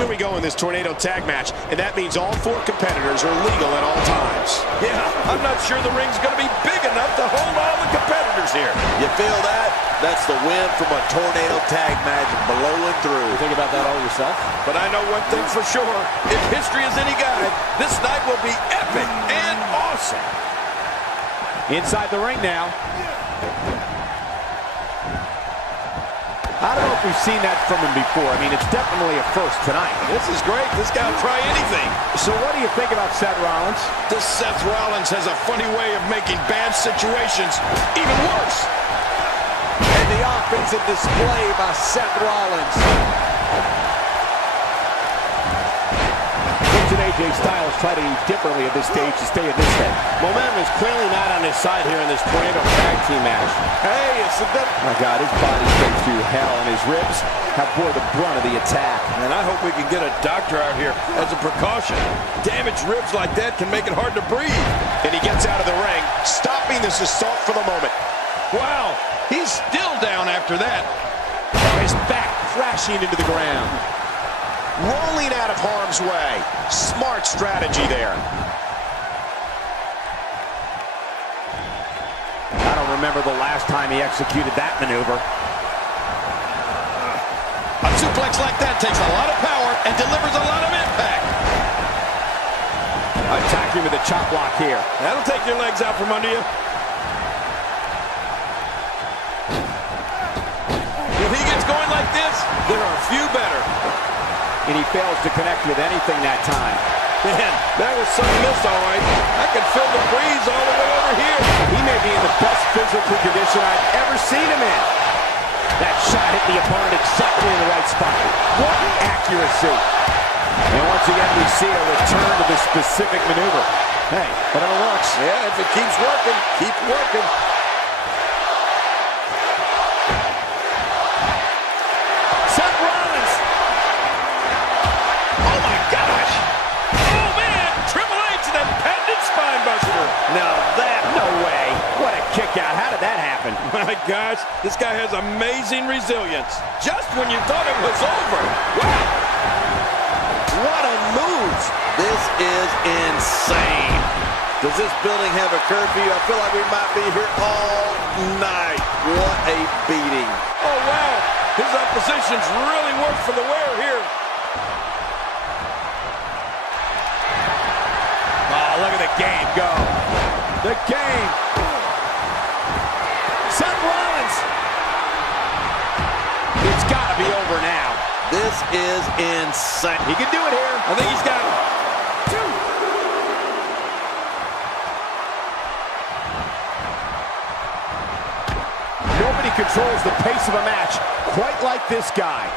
Here we go in this tornado tag match, and that means all 4 competitors are legal at all times. Yeah, I'm not sure the ring's going to be big enough to hold all the competitors here. You feel that? That's the wind from a tornado tag match blowing through. You think about that all yourself? But I know one thing for sure. If history is any guide, this night will be epic and awesome. Inside the ring now. I don't know if we've seen that from him before. I mean, it's definitely a first tonight. This is great. This guy will try anything. So what do you think about Seth Rollins? This Seth Rollins has a funny way of making bad situations even worse. And the offensive display by Seth Rollins. AJ Styles try to do differently at this stage to stay at this head. Momentum is clearly not on his side here in this tornado tag team match. Hey, it's the... My God, his body's been through hell, and his ribs have bore the brunt of the attack. And I hope we can get a doctor out here as a precaution. Damaged ribs like that can make it hard to breathe. And he gets out of the ring, stopping this assault for the moment. Wow, he's still down after that. His back crashing into the ground. Rolling out of harm's way. Smart strategy there. I don't remember the last time he executed that maneuver. A suplex like that takes a lot of power and delivers a lot of impact. Attacking with a chop block here. That'll take your legs out from under you. If he gets going like this, there are few better. And he fails to connect with anything that time. Man, that was some miss, all right. I can feel the breeze all the way over here. He may be in the best physical condition I've ever seen him in. That shot hit the opponent exactly in the right spot. What accuracy. And once again, we see a return to the specific maneuver. Hey, whatever works. Yeah, if it keeps working, keep working. Seth Rollins. Oh, my gosh. Oh, man. Triple H and that patented spine buster. Now that, no way. What a kick out. How did that happen? My gosh, this guy has amazing resilience. Just when you thought it was over. Wow. What a move. This is insane. Does this building have a curfew? I feel like we might be here all night. What a beating. Oh, wow. His opposition's really worked for the wear here. Oh, look at the game go. The game. Seth Rollins. It's got to be over now. This is insane. He can do it here. I think he's got it. Nobody controls the pace of a match quite like this guy.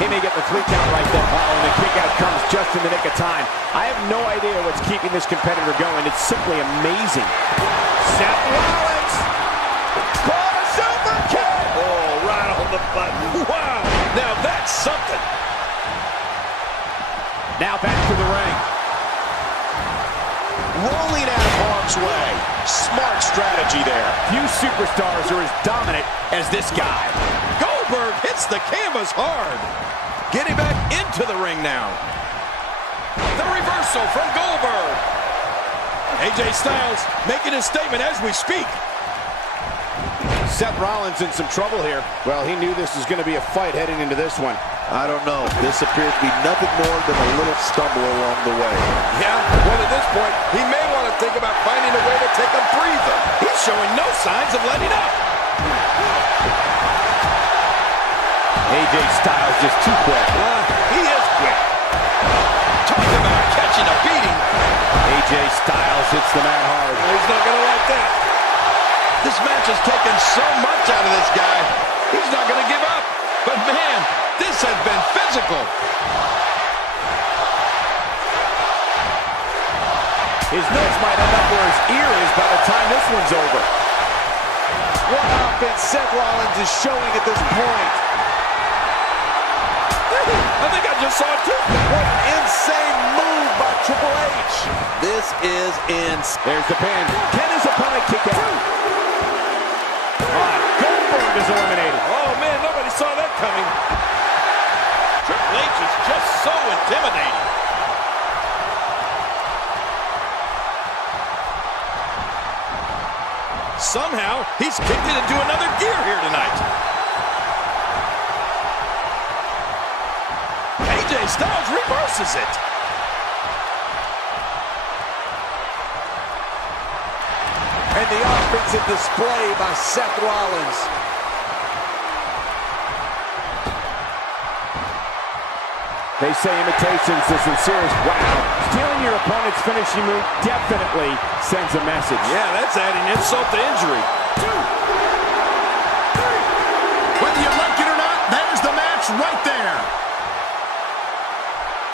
He may get the 3 count right there. And the kick out comes just in the nick of time. I have no idea what's keeping this competitor going. It's simply amazing. Seth Rollins. Call a super kick. Oh, right on the button. Wow. Now that's something. Now back to the ring. Rolling out of harm's way. Smart strategy there. Few superstars are as dominant as this guy. Goldberg hits the canvas hard. Getting back into the ring now. The reversal from Goldberg. AJ Styles making his statement as we speak. Seth Rollins in some trouble here. Well, he knew this was going to be a fight heading into this one. I don't know. This appears to be nothing more than a little stumble along the way. Yeah, well, at this point, he may want to think about finding a way to take a breather. He's showing no signs of letting up. AJ Styles just too quick. He is quick. Talk about catching a beating. AJ Styles hits the man hard. He's not going to like that. This match has taken so much out of this guy. He's not going to give up. But man, this has been physical. His nose might end up where his ear is by the time this one's over. What offense Seth Rollins is showing at this point. I think I just saw it too. What an insane move by Triple H. This is insane. There's the pin. Can his opponent kick out? Goldberg is eliminated. Oh man, nobody saw that coming. Triple H is so intimidating. Somehow, he's kicked it into another gear here tonight. AJ Styles reverses it. And the offensive display by Seth Rollins. They say imitation's the sincerest. Wow. Stealing your opponent's finishing move definitely sends a message. Yeah, that's adding insult to injury. 2, 3. Whether you like it or not, that is the match right